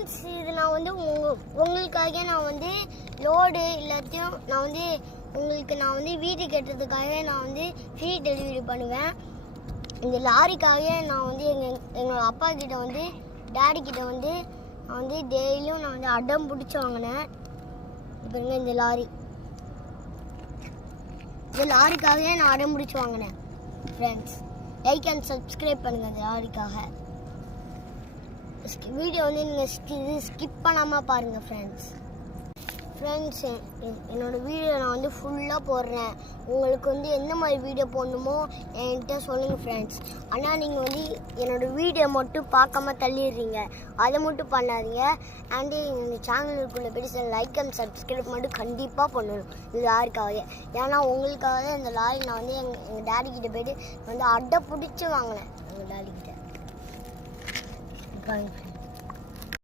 Friends, இது நான் வந்து உங்களுக்காக நான் வந்து லோடு எல்லாத்தையும் நான் வந்து உங்களுக்கு நான் வந்து வீட்டுக்கு கட்டுறதுக்காக நான் வந்து ஃப்ரீ டெலிவரி பண்ணுவேன். இந்த லாரிக்காக நான் வந்து எங்களோட அப்பா கிட்ட வந்து டேடி கிட்ட வந்து நான் வந்து டெய்லியும் நான் வந்து அடம் பிடிச்சி வாங்கினேன். பாருங்க, இந்த லாரிக்காகவே நான் அடம் பிடிச்சி வாங்கினேன். ஃப்ரெண்ட்ஸ், லைக் அண்ட் சப்ஸ்கிரைப் பண்ணுங்கள் இந்த லாரிக்காக. வீடியோ வந்து நீங்கள் ஸ்கிப் பண்ணாமல் பாருங்கள் ஃப்ரெண்ட்ஸ். என்னோடய வீடியோ நான் வந்து ஃபுல்லாக போடுறேன். உங்களுக்கு வந்து எந்த மாதிரி வீடியோ போடணுமோ என்கிட்ட சொல்லுங்கள் ஃப்ரெண்ட்ஸ். ஆனால் நீங்கள் வந்து என்னோடய வீடியோ மட்டும் பார்க்காம தள்ளிடுறீங்க. அதை மட்டும் பண்ணாதீங்க. அண்டு எங்கள் சேனலுக்குள்ளே போய்ட்டு லைக் அண்ட் சப்ஸ்கிரைப் மட்டும் கண்டிப்பாக பண்ணணும் இந்த லாரிக்காக. ஏன்னா உங்களுக்காக தான் இந்த லாரி நான் வந்து எங்கள் டேடிக்கிட்ட போய்ட்டு வந்து அடை பிடிச்சி வாங்கினேன். எங்கள் டேடிக்கிட்ட